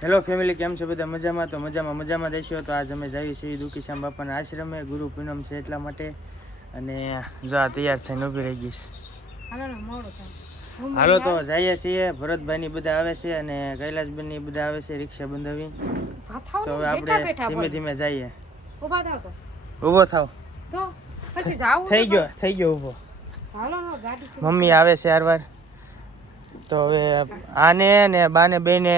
Hello family, કેમ છો બધા? મજામાં? તો મજામાં દેશો. તો આજ અમે જઈએ છીએ દુખીશ્યામ બાપાના આશ્રમે. ગુરુ પૂનમ છે એટલા માટે. અને જો આ તૈયાર થઈને ઊભી રહી ગઈશ. હાલો તો જઈએ છીએ. ભરતભાઈની બધા આવે છે અને કૈલાસબેનની બધા આવે છે રિક્ષા બંધાવી. તો હવે આપણે ધીમે ધીમે જઈએ. ઊભો થાવ. થઈ ગયો ઊભો. મમ્મી આવે છે હારવાર. તો હવે આને ને બાને બેને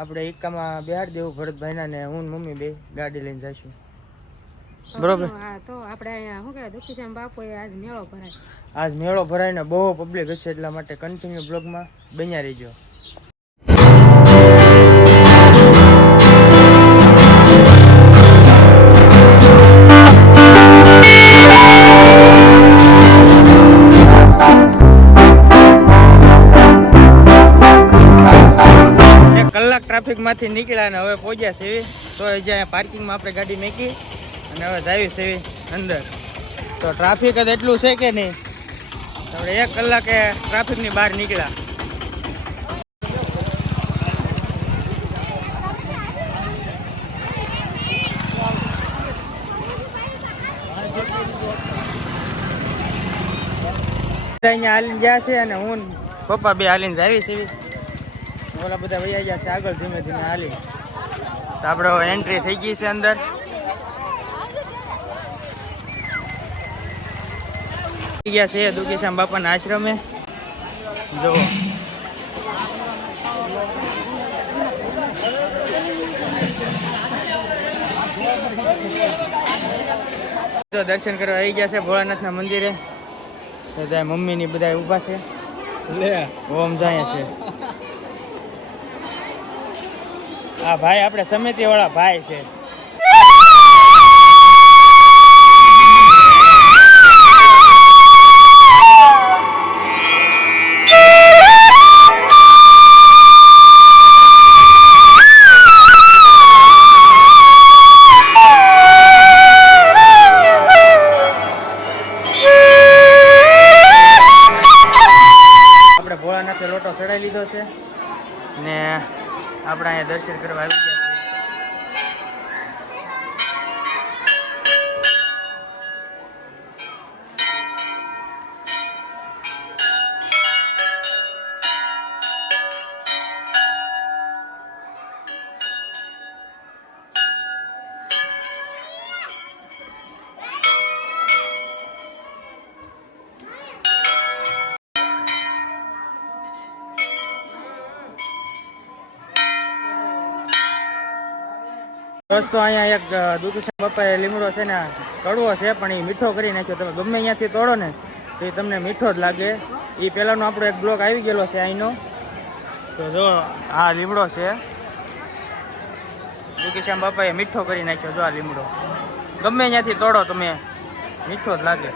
આપણે એકામાં બેહાડી દેવું. ભરતભાઈના ને હું મમ્મી બે ગાડી લઈને જઈશું. બરોબર. તો આપણે અહીંયા શું કહેવાય, દુખીશ્યામ બાપુએ આજ મેળો ભરાય. આજ મેળો ભરાય ને બહુ પબ્લિક હશે, એટલા માટે કન્ટિન્યુ બ્લોગમાં બન્યા રહીજો. કલાક ટ્રાફિકમાંથી નીકળ્યા ને હવે પહોંચ્યા છે. તો જ્યાં પાર્કિંગમાં આપણે ગાડી મૂકી અને હવે જાવી છે અંદર. તો ટ્રાફિક જ એટલું છે કે નહીં, આપણે 1 કલાકે ટ્રાફિકની બહાર નીકળ્યા. અહીંયા હાલીને ગયા છે અને હું પપ્પા બે હાલીને જાવી છે. ઓલા બધા વૈયા ગયા છે આગળ ધીમે ધીમે હાલી. તો આપણે એન્ટ્રી થઈ ગઈ છે અંદર. ગયા છે દુખીશ્યામ બાપાના આશ્રમે. જો દર્શન કરવા આવી ગયા છે ભોળાનાથના મંદિરે. તો ત્યાં મમ્મીની બધા ઊભા છે. ઓમ જાય છે. આ ભાઈ આપણે સમિતિ વાળા ભાઈ છે. આપણે ભોળાનાથે લોટો ચડાવી લીધો છે ને આપણે અહીંયા દર્શન કરવા આવી ગયા. દોસ્તો અહીંયા એક દુખીશ્યામ બાપાએ લીમડો છે ને કડવો છે પણ એ મીઠો કરી નાખ્યો. તમે ગમે અહીંયાથી તોડો ને તો એ તમને મીઠો જ લાગે. એ પહેલાંનો આપણો એક બ્લોક આવી ગયેલો છે અહીંનો. તો જો આ લીમડો છે, દુખીશ્યામ બાપાએ મીઠો કરી નાખ્યો. જો આ લીમડો ગમે અહીંયાથી તોડો તમે મીઠો જ લાગે.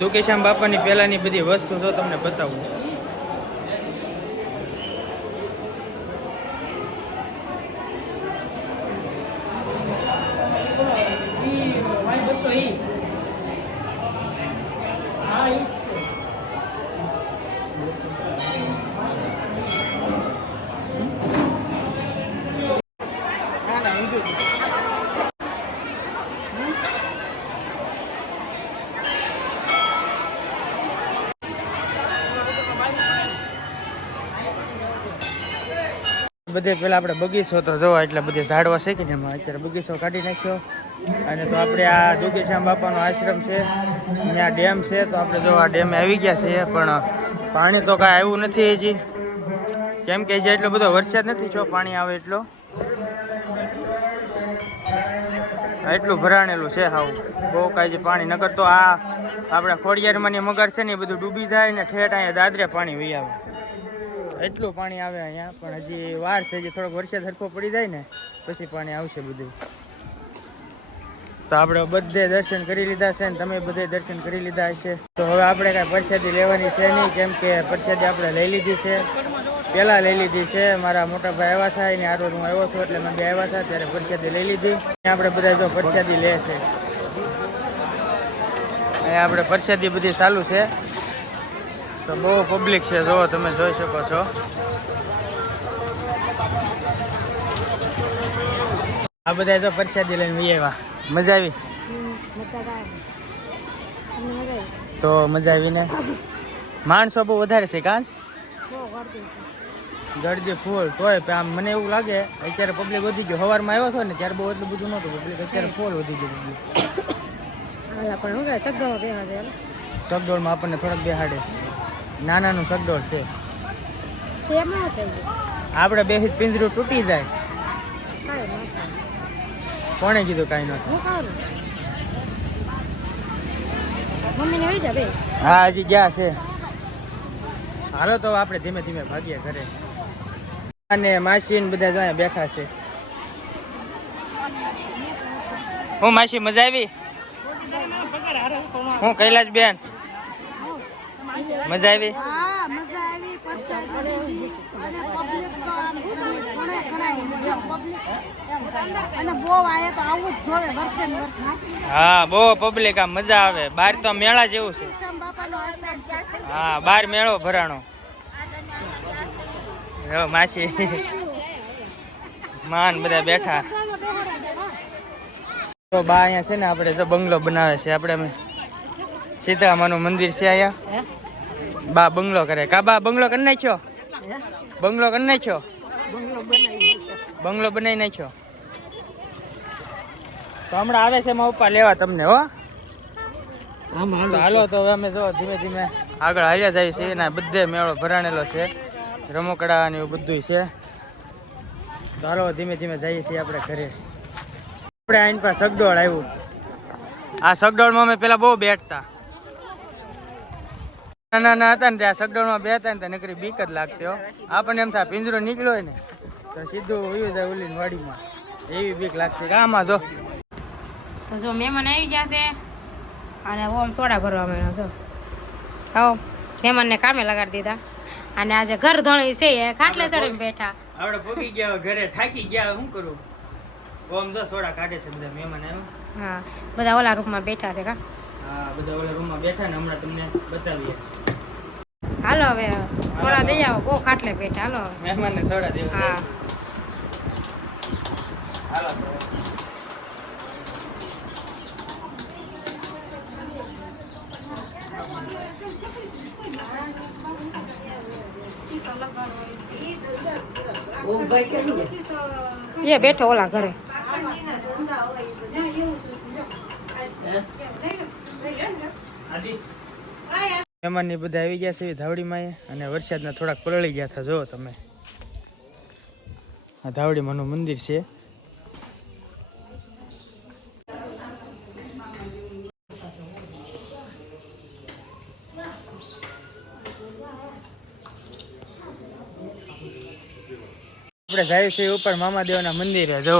દુખીશ્યામ બાપાની પહેલાની બધી વસ્તુ જો તમને બતાવું. બધે પેલા આપણે બગીચો તો જોવા એટલે બધે ઝાડવા છે કે ને, એમાં અત્યારે બગીચો કાઢી નાખ્યો. અને તો આપણે આ દુખીશ્યામ બાપાનો આશ્રમ છે, ત્યાં ડેમ છે. તો આપણે જો આ ડેમે આવી ગયા છીએ, પણ પાણી તો કાંઈ આવ્યું નથી હજી, કેમ કે હજી એટલો બધો વરસાદ નથી જો પાણી આવે એટલો. એટલું ભરાણેલું છે હાવ, બહુ કાંઈ જે પાણી નકર તો આ આપણે ખોડિયારમાં ની મગર છે ને એ બધું ડૂબી જાય ને ઠેઠ અહીંયા દાદરે પાણી વહી આવે. એટલું પાણી આવે અહીંયા, પણ હજી વાર છે. હજી થોડોક વરસાદ સરખો પડી જાય ને પછી પાણી આવશે બધું. તો આપણે બધે દર્શન કરી લીધા છે ને તમે બધે દર્શન કરી લીધા હશે. તો હવે આપણે કાંઈ પ્રસાદી લેવાની છે નહીં, કેમ કે પ્રસાદી આપણે લઈ લીધી છે. પહેલાં લઈ લીધી છે. મારા મોટા ભાઈ આવ્યા હતા એની આરોગ્ય હું આવ્યો છું એટલે મેં બે આવ્યા હતા ત્યારે પ્રસાદી લઈ લીધી. આપણે બધા જો પ્રસાદી લે છે. અહીંયા આપણે પ્રસાદી બધી ચાલુ છે તો બહુ પબ્લિક છે, જો તમે જોઈ શકો છો. આ બધા જો પ્રસાદી લઈને આવ્યા. મજા આવી? તો મજા આવી ને? માણસો બહુ વધારે છે કાંચ ગળદી ફૂલ તોય આમ મને એવું લાગે અત્યારે પબ્લિક વધી ગયું. સવારમાં આવ્યો હતો ને ત્યારે બહુ એટલું બધું નહોતું પબ્લિક, અત્યારે ફૂલ વધી ગયું પબ્લિક. સગડોળમાં આપણને થોડાક બેહાડે, નાનાનું સગડોળ છે. આપણે બે પિંજરું તૂટી જાય. કોણે કીધું કાંઈ નહોતું? હા હજી ગયા છે. હાલો તો આપણે ધીમે ધીમે ભાગીએ ઘરે. અને માસી ને બધા અહીંયા બેઠા છે. હું માસી મજા આવી? હું કૈલાસ બેન મજા આવી? હા બહુ પબ્લિક, આમ મજા આવે. બહાર તો મેળા જેવું છે. હા બહાર મેળો ભરાણો. માસી માન બધા બેઠા. તો બા અહીંયા છે ને આપણે જો બંગલો બનાવે છે. આપણે સીતારામાનું મંદિર છે અહીંયા. બા બંગલો કરે. કા બા બંગલો કરી નાખ્યો? બંગલો કરી નાખ્યો? બંગલો બનાવી નાખ્યો. તો હમણાં આવે છે મારા પપ્પા લેવા તમને. હો તો હાલો તો હવે અમે જો ધીમે ધીમે આગળ હાલ્યા જાય છે. એના બધે મેળો ભરાણેલો છે, રમકડા ને એવું બધું છે. તો હાલો ધીમે ધીમે જઈએ છીએ આપણે ઘરે. આપણે આઈન પર સગડોળ આવ્યું. આ સગડોળમાં અમે પેલા બહુ બેઠતા. નાના હતા ને ત્યાં સગડોળમાં બેઠતા ને ત્યાં નકરી બીક જ લાગતી. હો આપણને એમ થાય પિંજરો નીકળ્યો હોય ને તો સીધું વયું જાય ઓલી વાડીમાં, એવી બીક લાગતી. આમાં જો તો જો મહેમાન આવી ગયા છે અને ઓમ સોડા ભરવા માંડ્યા છો. આવો મહેમાનને કામે લગાડી દીધા. અને આજે ઘર ધણી છે ખાટલે ચડીને બેઠા. આપણે પોગી ગયા ઘરે, થાકી ગયા. શું કરું? ઓમ જો સોડા કાઢે છે બધા મહેમાન આવ્યો. હા બધા ઓલા રૂમમાં બેઠા છે. કા હા બધા ઓલા રૂમમાં બેઠા ને હમણાં તમને બતાવીએ. હાલો હવે સોડા દઈ આવો. બહુ ખાટલે બેઠા. હાલો મહેમાનને સોડા દેવા. હા હાલો. એ બેઠો ઓલા ઘરે. મહેમાન ની બધા આવી ગયા છે ધાવડીમાં અને વરસાદના થોડાક પલળી ગયા હતા. જો તમે આ ધાવડીમાંનું મંદિર છે. આપણે જાય છે ઉપર મામાદેવના મંદિરે. જો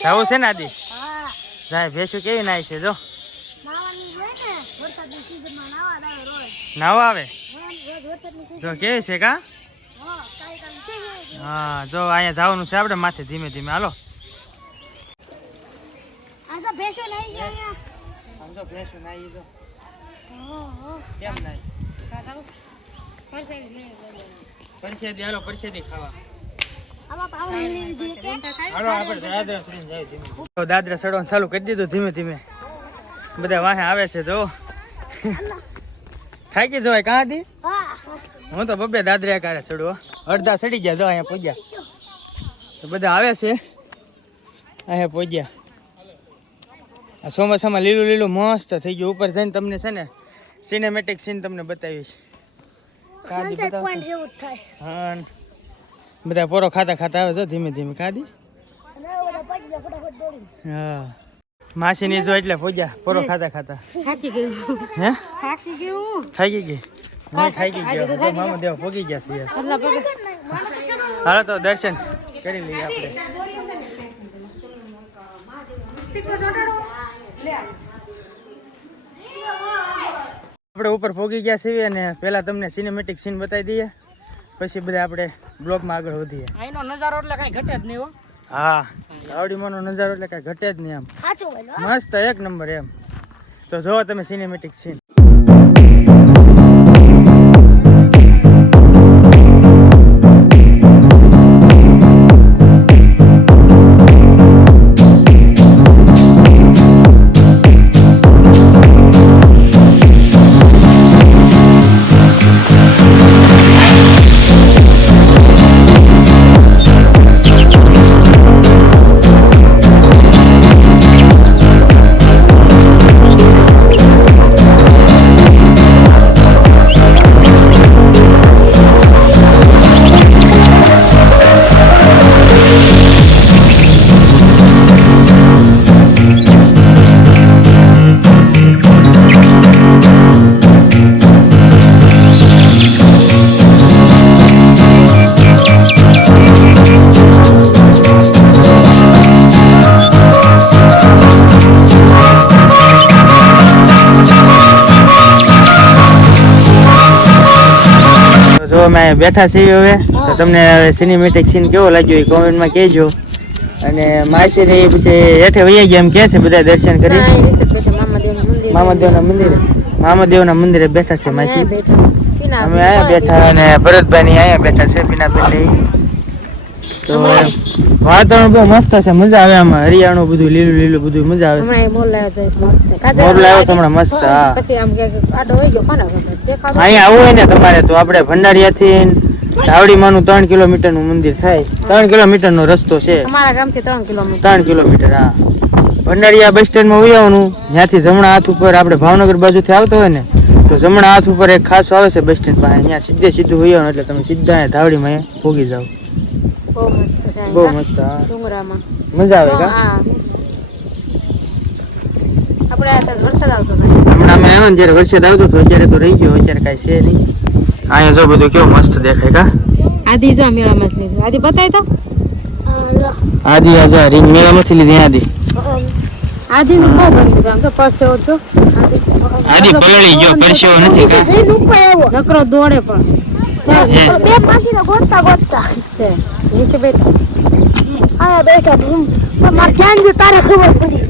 જવું છે ને આદિ? જાય ભેંસું કેવી નાય છે. જો નાવા આવે જો કેવી છે કા? હા જો અહીંયા જવાનું છે આપણે માથે ધીમે ધીમે. હાલો કેમ નાય? પરસેદી હાલો, પરસેદી ખાવા. દાદરા ચડવાનું ચાલુ કરી દીધું ધીમે ધીમે. બધા વાહે આવે છે. જો થાકી જવાય કાં દી? હું તો બબે દાદરા કારે ચડવો. અડધા ચડી ગયા. જો અહીંયા પહોંચ્યા તો બધા આવે છે. અહીંયા પહોંચ્યા. આ ચોમાસામાં લીલું લીલું મસ્ત થઈ ગયું. ઉપર જઈને તમને છે ને સિનેમેટિક સીન તમને બતાવીશ. હા બધા પોરો ખાતા ખાતા આવે છે ધીમે ધીમે. કાદી હા માસીની જો એટલે પૂજા પોરો ખાતા ખાતા થાકી ગયું. હે થાકી ગયું. થાકી ગઈ? નહીં થાકી ગયો. મામા દેવ પોગી ગયા છે. હાલો તો દર્શન કરી લઈએ આપણે. આપણે ઉપર પહોંચી ગયા છીએ અને પહેલા તમને સિનેમેટિક સીન બતાવી દઈએ, પછી બધા આપણે બ્લોગમાં આગળ વધીએ. અહીંનો નજારો એટલે કઈ ઘટે જ નહીં હો. હા, ધાવડીમાંનો નજારો એટલે કઈ ઘટે જ નહીં આમ. મસ્ત એક નંબર એમ. તો જોવો તમે સિનેમેટિક સીન. જો અમે બેઠા છીએ હવે, તો તમને સિનેમેટિક સીન કેવો લાગ્યો એ કોમેન્ટમાં કહેજો. અને માસી ને પછી હેઠે વૈયા ગયા એમ કહે છે બધા દર્શન કરી. મામાદેવના મંદિરે બેઠા છે માસી. અમે અહીંયા બેઠા અને ભરતભાઈ અહીંયા બેઠા છે પીનાબેન. તો વાતાવરણ બહુ મસ્ત છે, મજા આવે આમાં. હરિયાણું બધું લીલું લીલું બધું મજા આવે. મોર લાવ્યો તો હમણાં મસ્ત. હા, અહીંયા આવું હોય ને તમારે તો આપણે ભંડારીયાથી ધાવડીમાંનું 3 કિલોમીટરનું મંદિર થાય. 3 કિલોમીટરનો રસ્તો છે. 3 કિલોમીટર. હા, ભંડારીયા બસ સ્ટેન્ડમાં વહી આવવાનું. ત્યાંથી જમણા હાથ ઉપર આપણે ભાવનગર બાજુથી આવતો હોય ને તો જમણા હાથ ઉપર એક ખાસો આવે છે બસ સ્ટેન્ડ પાસે. અહીંયા સીધું વહી આવવાનું એટલે તમે સીધા ધાવડીમાં અહીંયા ભોગી જાવ. બહુ મસ્ત. હા, મજા આવે. હમણાં અમે આવ્યો ને જયારે વરસાદ આવતો હતો, અત્યારે તો રહી ગયો, અત્યારે કઈ છે નહીં. અહીંયા જો બધું કેવું મસ્ત દેખાય. કા આદિ જો મેળામાં આદિ બતાય તો આદિ આજા રીંગ મેળામાંથી લીધી. આદિ નું બહુ ગમતું આમ તો પરસેવો જો આદિ પલળી ગયો, પરસેવો નથી નકરો દોડે પણ બે માસીને ગોતતા છે નીચે બેઠા. આ બેઠા માર ધ્યાન જો તારે ખબર પડી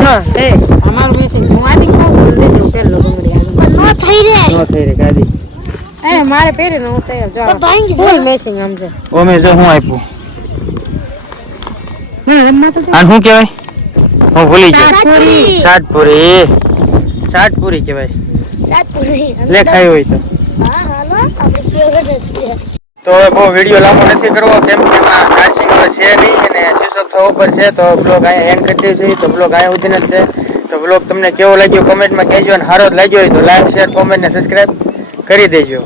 જો એ અમારું મેસેજ હું આદિ ખાસ લીધું પેલો બંગડી નો થઈ રે ગાડી. એ મારે પહેરે નો તૈયાર જો ફૂલ મેસિંગ આમ છે. ઓ મે જો હું આપ્યું. આ શું કહેવાય? હું ભૂલી ગયો. ચાટપુરી કહેવાય. લે ખાઈ હોય તો. તો બહુ વિડીયો લાંબો નથી કરવો, કેમ કે એમાં ચાર્જિંગ હવે છે નહીં અને સ્વિચ ઓફ થવા ઉપર છે. તો બ્લોગ અહીંયા એન્ડ કરી દઈએ છીએ. તો બ્લોગ અહીંયા સુધી નથી. તો બ્લોગ તમને કેવો લાગ્યો કોમેન્ટમાં કહેજો, અને સારો જ લાગ્યો હોય તો લાઈક, શેર, કોમેન્ટ ને સબસ્ક્રાઈબ કરી દેજો.